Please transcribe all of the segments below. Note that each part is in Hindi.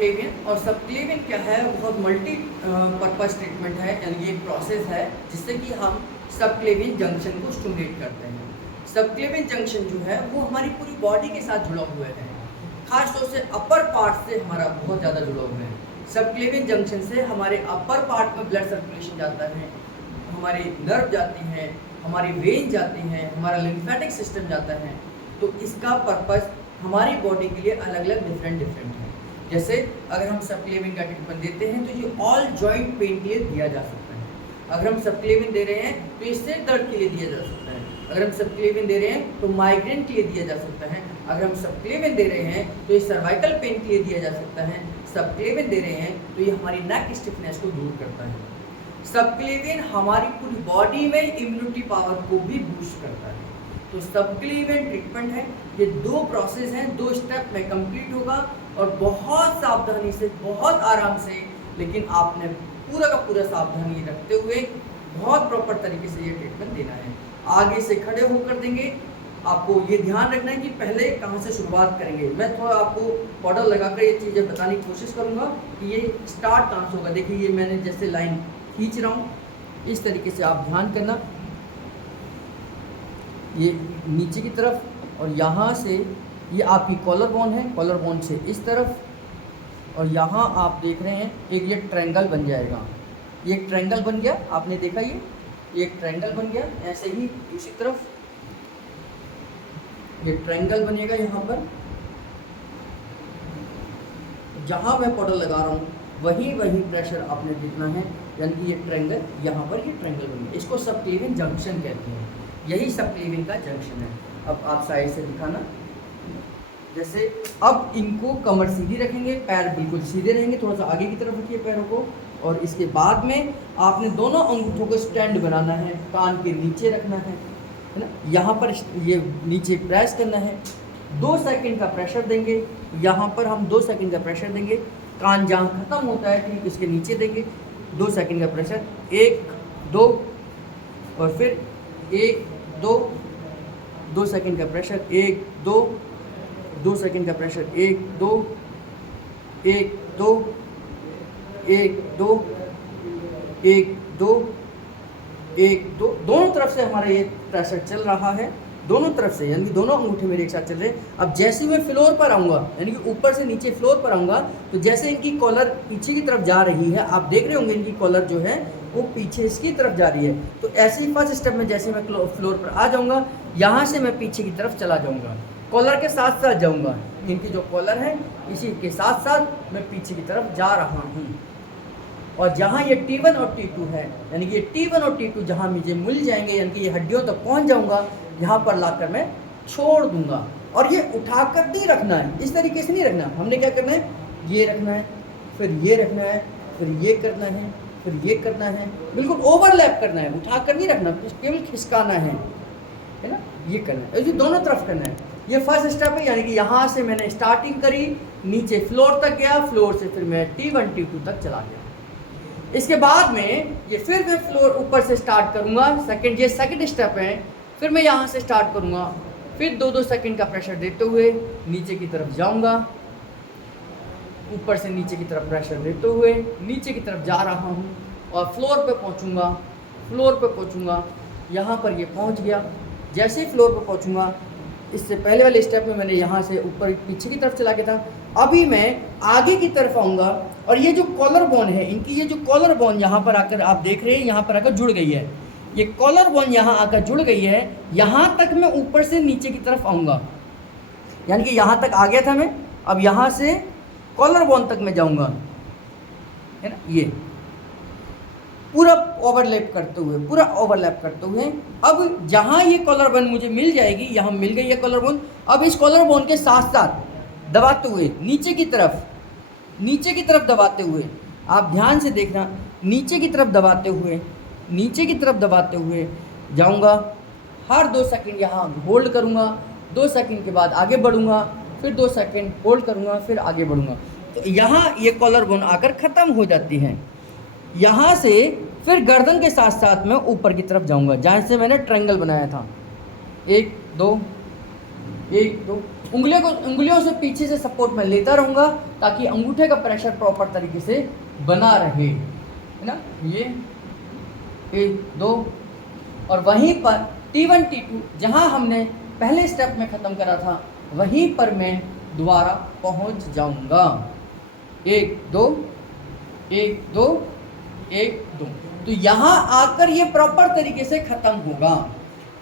सबक्लेवियन, और सबक्लेवियन क्या है, बहुत मल्टी पर्पस ट्रीटमेंट है, यानी एक प्रोसेस है जिससे कि हम सबक्लेवियन जंक्शन को स्टिमुलेट करते हैं। सबक्लेवियन जंक्शन जो है वो हमारी पूरी बॉडी के साथ जुड़ा हुआ है, खास तौर से अपर पार्ट से हमारा बहुत ज़्यादा जुड़ा हुआ है। सबक्लेवियन जंक्शन से हमारे अपर पार्ट में ब्लड सर्कुलेशन जाता है, हमारे नर्व जाती हैं, हमारी वेन जाती हैं, हमारा लिम्फेटिक सिस्टम जाता है। तो इसका पर्पस हमारी बॉडी के लिए अलग अलग डिफरेंट है। जैसे अगर हम सबक्लेवियन का ट्रीटमेंट देते हैं तो ये ऑल जॉइंट पेन के लिए दिया जा सकता है। अगर हम सबक्लेवियन दे रहे हैं तो ये सिर दर्द के लिए दिया जा सकता है। अगर हम सबक्लेवियन दे रहे हैं तो माइग्रेन के लिए दिया जा सकता है। अगर हम सबक्लेवियन दे रहे हैं तो ये सर्वाइकल पेन के लिए दिया जा सकता है। सबक्लेवियन दे रहे हैं तो ये हमारी नेक स्टिफनेस को दूर करता है। सबक्लेवियन हमारी पूरी बॉडी में इम्यूनिटी पावर को भी बूस्ट करता है। तो सबक्लेवियन ट्रीटमेंट है, ये 2 प्रोसेस हैं, 2 स्टेप में कंप्लीट होगा, और बहुत सावधानी से, बहुत आराम से, लेकिन आपने पूरा का पूरा सावधानी रखते हुए बहुत प्रॉपर तरीके से ये ट्रीटमेंट देना है। आगे से खड़े होकर देंगे। आपको ये ध्यान रखना है कि पहले कहाँ से शुरुआत करेंगे। मैं थोड़ा आपको पाउडर लगाकर ये चीज़ें बताने की कोशिश करूँगा कि ये स्टार्ट कहाँ से होगा। देखिए ये मैंने जैसे लाइन खींच रहा हूँ, इस तरीके से आप ध्यान करना, ये नीचे की तरफ, और यहाँ से ये आपकी कॉलर बोन है, कॉलर बोन से इस तरफ, और यहाँ आप देख रहे हैं एक ये ट्रायंगल बन जाएगा। ये ट्रायंगल बन गया, आपने देखा ये एक ट्रायंगल बन गया। ऐसे ही दूसरी तरफ ये ट्रायंगल बनेगा। यहाँ पर जहाँ मैं पाउडर लगा रहा हूँ वही प्रेशर आपने देखना है, यानी कि ये ट्रायंगल, यहाँ पर ये ट्रायंगल बन गया। इसको सबक्लेवियन जंक्शन कहते हैं, यही सबक्लेवियन का जंक्शन है। अब आप साइड से दिखाना, जैसे अब इनको कमर सीधी रखेंगे, पैर बिल्कुल सीधे रहेंगे, थोड़ा सा आगे की तरफ रखिए पैरों को, और इसके बाद में आपने दोनों अंगूठों को स्टैंड बनाना है, कान के नीचे रखना है ना, यहाँ पर ये नीचे प्रेस करना है। 2 सेकंड का प्रेशर देंगे, यहाँ पर हम 2 सेकंड का प्रेशर देंगे, कान जहाँ ख़त्म होता है ठीक इसके नीचे देंगे। 2 सेकंड का प्रेशर, 1 2, और फिर 1 2, 2 सेकंड का प्रेशर, 1 2, 2 सेकंड का प्रेशर, 1 2 1 2 1 2 1 2 1 2। दोनों तरफ से हमारा ये प्रेशर चल रहा है, दोनों तरफ से, यानी कि दोनों अंगूठे मेरे एक साथ चल रहे हैं। अब जैसे ही मैं फ्लोर पर आऊँगा, यानी कि ऊपर से नीचे फ्लोर पर आऊँगा, तो जैसे इनकी कॉलर पीछे की तरफ जा रही है, आप देख रहे होंगे इनकी कॉलर जो है वो पीछे इसकी तरफ जा रही है। तो ऐसे ही फर्स्ट स्टेप में जैसे मैं फ्लोर पर आ जाऊँगा, यहाँ से मैं पीछे की तरफ चला जाऊँगा, कॉलर के साथ साथ जाऊँगा। इनकी जो कॉलर है इसी के साथ साथ मैं पीछे की तरफ जा रहा हूँ। और जहाँ ये T1 और T2 है, यानी कि ये T1 और T2 जहाँ मुझे मिल जाएंगे, यानी कि ये हड्डियों तक पहुँच जाऊँगा, यहाँ पर लाकर मैं छोड़ दूँगा। और ये उठाकर नहीं रखना है, इस तरीके से नहीं रखना। हमने क्या करना है, ये रखना है, फिर ये रखना है, फिर ये करना है, फिर ये करना है, बिल्कुल ओवरलैप करना है, उठाकर नहीं रखना, केवल खिसकाना है ना, ये करना है, ये दोनों तरफ करना है। ये फर्स्ट स्टेप है, यानी कि यहाँ से मैंने स्टार्टिंग करी, नीचे फ्लोर तक गया, फ्लोर से फिर मैं T1 T2 तक चला गया। इसके बाद में ये फिर मैं फ्लोर ऊपर से स्टार्ट करूँगा, ये सेकंड स्टेप है। फिर मैं यहाँ से स्टार्ट करूँगा, फिर 2-2 सेकंड का प्रेशर देते हुए नीचे की तरफ जाऊँगा, ऊपर से नीचे की तरफ प्रेशर देते हुए नीचे की तरफ जा रहा हूँ, और फ्लोर पे पहुँचूँगा, यहाँ पर ये पहुँच गया। जैसे ही फ्लोर पे पहुँचूँगा, इससे पहले वाले स्टेप में मैंने यहाँ से ऊपर पीछे की तरफ चला गया था, अभी मैं आगे की तरफ आऊँगा, और ये जो कॉलर बोन है, इनकी ये जो कॉलर बोन यहाँ पर आकर आप देख रहे हैं, यहाँ पर आकर जुड़ गई है। ये कॉलर बोन यहाँ आकर जुड़ गई है, यहाँ तक मैं ऊपर से नीचे की तरफ आऊँगा, यानी कि यहाँ तक आ गया था मैं, अब यहाँ से कॉलर बोन तक मैं जाऊँगा, है ना, ये पूरा ओवरलैप करते हुए अब जहाँ ये कॉलर बोन मुझे मिल जाएगी, यहाँ मिल गई है कॉलर बोन, अब इस कॉलर बोन के साथ साथ दबाते हुए नीचे की तरफ दबाते हुए, आप ध्यान से देखना, नीचे की तरफ दबाते हुए जाऊँगा। हर 2 सेकंड यहाँ होल्ड करूँगा, 2 सेकंड के बाद आगे बढ़ूँगा, फिर 2 सेकंड होल्ड करूँगा, फिर आगे बढ़ूँगा। तो यहाँ ये कॉलर बोन आकर ख़त्म हो जाती है। यहाँ से फिर गर्दन के साथ साथ मैं ऊपर की तरफ जाऊँगा, जहाँ से मैंने ट्रायंगल बनाया था, 1 2 1 2, उंगलियों से पीछे से सपोर्ट मैं लेता रहूँगा ताकि अंगूठे का प्रेशर प्रॉपर तरीके से बना रहे, है ना। ये 1 2, और वहीं पर T1 T2 जहाँ हमने पहले स्टेप में ख़त्म करा था वहीं पर मैं दोबारा पहुँच जाऊँगा। 1 2 1 2 1 2, तो यहाँ आकर ये प्रॉपर तरीके से ख़त्म होगा,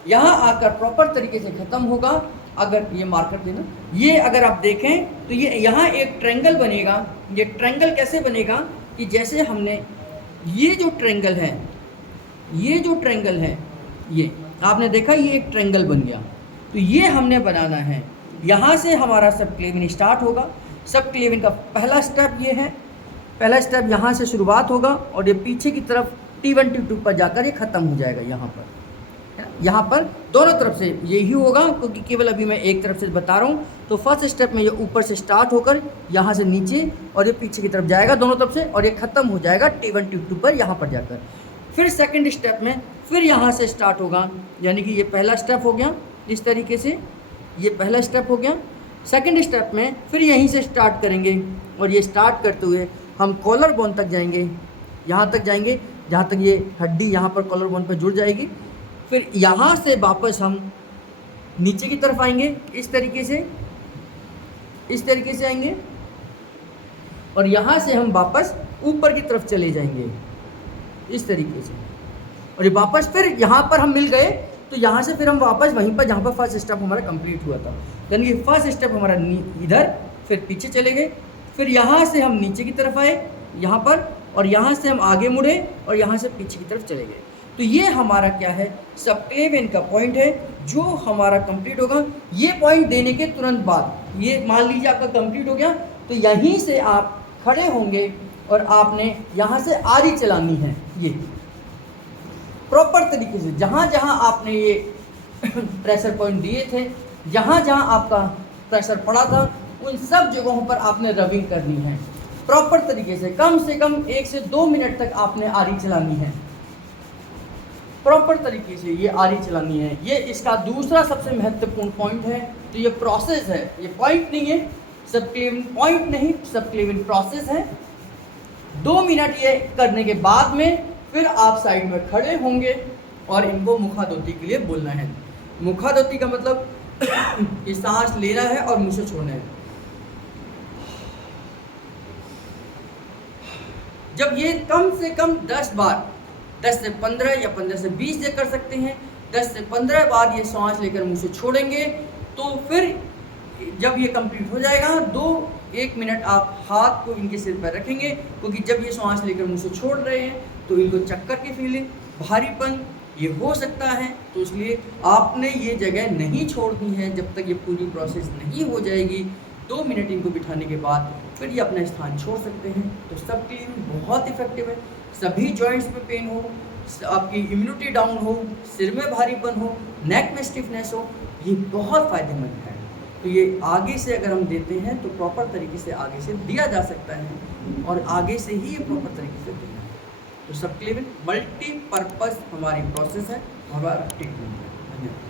यहाँ आकर प्रॉपर तरीके से ख़त्म होगा। अगर ये मार्कर देना, ये अगर आप देखें तो ये यहाँ एक ट्रायंगल बनेगा। ये ट्रायंगल कैसे बनेगा कि जैसे हमने ये जो ट्रायंगल है, ये जो ट्रायंगल है, ये आपने देखा ये एक ट्रायंगल बन गया। तो ये हमने बनाना है, यहाँ से हमारा सब क्लेविन स्टार्ट होगा। सब क्लेविन का पहला स्टेप ये है, पहला स्टेप यहाँ से शुरुआत होगा और ये पीछे की तरफ T1 T2 पर जाकर ये ख़त्म हो जाएगा। यहाँ पर दोनों तरफ से यही होगा, क्योंकि केवल अभी मैं एक तरफ से बता रहा हूँ। तो फर्स्ट स्टेप में ये ऊपर से स्टार्ट होकर यहाँ से नीचे और ये पीछे की तरफ जाएगा दोनों तरफ से, और ये ख़त्म हो जाएगा T1 T2 पर यहाँ पर जाकर। फिर सेकंड स्टेप में फिर यहाँ से स्टार्ट होगा, यानी कि ये पहला स्टेप हो गया इस तरीके से, ये पहला स्टेप हो गया। सेकंड स्टेप में फिर यहीं से स्टार्ट करेंगे और ये स्टार्ट करते हुए हम कॉलर बोन तक जाएंगे, यहाँ तक जाएंगे जहाँ तक ये हड्डी यहाँ पर कॉलर बोन पर जुड़ जाएगी। फिर यहाँ से वापस हम नीचे की तरफ आएंगे इस तरीके से आएंगे, और यहाँ से हम वापस ऊपर की तरफ चले जाएंगे इस तरीके से, और ये वापस फिर यहाँ पर हम मिल गए। तो यहाँ से फिर हम वापस वहीं पर जहाँ पर फर्स्ट स्टेप हमारा कंप्लीट हुआ था, यानी कि फर्स्ट स्टेप हमारा इधर, फिर पीछे चले गए, फिर यहाँ से हम नीचे की तरफ आए यहाँ पर, और यहाँ से हम आगे मुड़े और यहाँ से पीछे की तरफ चले गए। तो ये हमारा क्या है, सबक्लेविन का पॉइंट है जो हमारा कंप्लीट होगा। ये पॉइंट देने के तुरंत बाद ये मान लीजिए आपका कंप्लीट हो गया, तो यहीं से आप खड़े होंगे और आपने यहाँ से आरी चलानी है। ये प्रॉपर तरीके से जहाँ जहाँ आपने ये प्रेशर पॉइंट दिए थे, जहाँ जहाँ आपका प्रेशर पड़ा था, उन सब जगहों पर आपने रबिंग करनी है प्रॉपर तरीके से कम 1 से 2 मिनट तक आपने आरी चलानी है। प्रॉपर तरीके से ये आरी चलानी है। ये इसका दूसरा सबसे महत्वपूर्ण पॉइंट है। तो ये प्रोसेस है, ये पॉइंट नहीं है, सबक्लेविन पॉइंट नहीं, सबक्लेविन प्रोसेस है। 2 मिनट ये करने के बाद में फिर आप साइड में खड़े होंगे और इनको मुखादोती के लिए बोलना है। मुखादोती का मतलब कि सांस लेना है और मुंह से छोड़ना है। जब ये कम से कम 10 बार, 10 से 15 या 15 से 20 ये कर सकते हैं, 10 से 15 बार ये सांस लेकर मुंह से छोड़ेंगे, तो फिर जब ये कंप्लीट हो जाएगा 1 मिनट आप हाथ को इनके सिर पर रखेंगे, क्योंकि जब ये सांस लेकर मुंह से छोड़ रहे हैं तो इनको चक्कर की फीलिंग, भारीपन ये हो सकता है। तो इसलिए आपने ये जगह नहीं छोड़नी है जब तक ये पूरी प्रोसेस नहीं हो जाएगी। 2 मिनट इनको बिठाने के बाद फिर ये अपना स्थान छोड़ सकते हैं। तो सबक्लेविन बहुत इफेक्टिव है। सभी जॉइंट्स में पेन हो, आपकी इम्यूनिटी डाउन हो, सिर में भारीपन हो, नेक में स्टिफनेस हो, ये बहुत फ़ायदेमंद है। तो ये आगे से अगर हम देते हैं तो प्रॉपर तरीके से आगे से दिया जा सकता है, और आगे से ही ये प्रॉपर तरीके से देना है। तो सबक्लेविन मल्टीपर्पज़ हमारी प्रोसेस है, हमारा ट्रीटमेंट है। धन्यवाद।